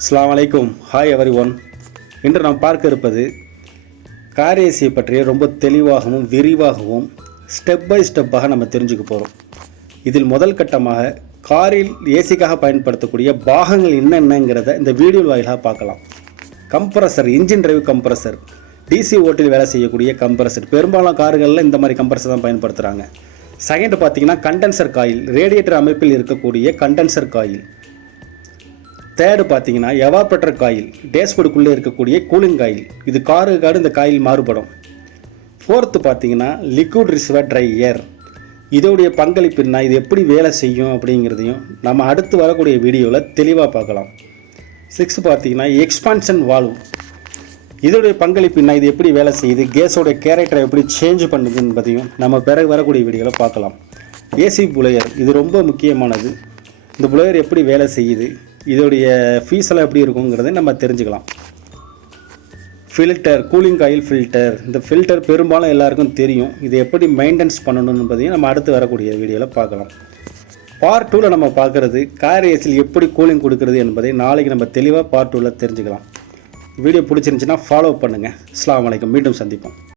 அஸ்ஸலாமு அலைக்கும். ஹாய் எவரிஒன். இன்று நாம் பார்க்க இருப்பது கார் ஏசியை பற்றிய ரொம்ப தெளிவாகவும் விரிவாகவும் ஸ்டெப் பை ஸ்டெப்பாக நம்ம தெரிஞ்சுக்க போகிறோம். இதில் முதல் கட்டமாக காரில் ஏசிக்காக பயன்படுத்தக்கூடிய பாகங்கள் என்னென்னங்கிறத இந்த வீடியோ வாயிலாக பார்க்கலாம். Compressor, engine drive compressor, DC ஓட்டில் வேலை செய்யக்கூடிய கம்ப்ரஸர். பெரும்பாலும் கார்களில் இந்த மாதிரி கம்ப்ரஸர் தான் பயன்படுத்துகிறாங்க. செகண்ட் பார்த்தீங்கன்னா கண்டென்சர் காயில், ரேடியேட்டர் அமைப்பில் இருக்கக்கூடிய கண்டென்சர் காயில். தேர்டு பார்த்தீங்கன்னா எவாப்ரேட்டர் காயில், டேஷ்போர்டுக்குள்ளே இருக்கக்கூடிய கூலிங் காயில். இது காரு இந்த காயில் மாறுபடும். ஃபோர்த்து பார்த்தீங்கன்னா லிக்விட் ரிசர்வர் ட்ரை ஏர். இதோடைய பங்களிப்பு என்ன, இது எப்படி வேலை செய்யும் அப்படிங்கிறதையும் நம்ம அடுத்து வரக்கூடிய வீடியோவில் தெளிவாக பார்க்கலாம். சிக்ஸ்த்து பார்த்தீங்கன்னா எக்ஸ்பான்ஷன் வால்வ். இதோடைய பங்களிப்பு என்ன, இது எப்படி வேலை செய்யுது, கேஸோடைய கேரக்டரை எப்படி சேஞ்ச் பண்ணுது என்பதையும் நம்ம பிறகு வரக்கூடிய வீடியோவில் பார்க்கலாம். ஏசி புலையர், இது ரொம்ப முக்கியமானது. இந்த புலையர் எப்படி வேலை செய்யுது, இதோடைய ஃபீஸெல்லாம் எப்படி இருக்குங்கிறத நம்ம தெரிஞ்சுக்கலாம். Filter, cooling coil filter. இந்த ஃபில்டர் பெரும்பாலும் எல்லாருக்கும் தெரியும். இது எப்படி மெயின்டெனன்ஸ் பண்ணணும் என்பதையும் நம்ம அடுத்து வரக்கூடிய வீடியோவில் பார்க்கலாம். பார்ட் 2ல் நம்ம பார்க்குறது கார் ஏசியில் எப்படி கூலிங் கொடுக்குறது என்பதை நாளைக்கு நம்ம தெளிவாக பார்ட் 2ல் தெரிஞ்சுக்கலாம். வீடியோ பிடிச்சிருந்துச்சுன்னா ஃபாலோ பண்ணுங்கள். அஸ்ஸலாமு அலைக்கும். மீண்டும் சந்திப்போம்.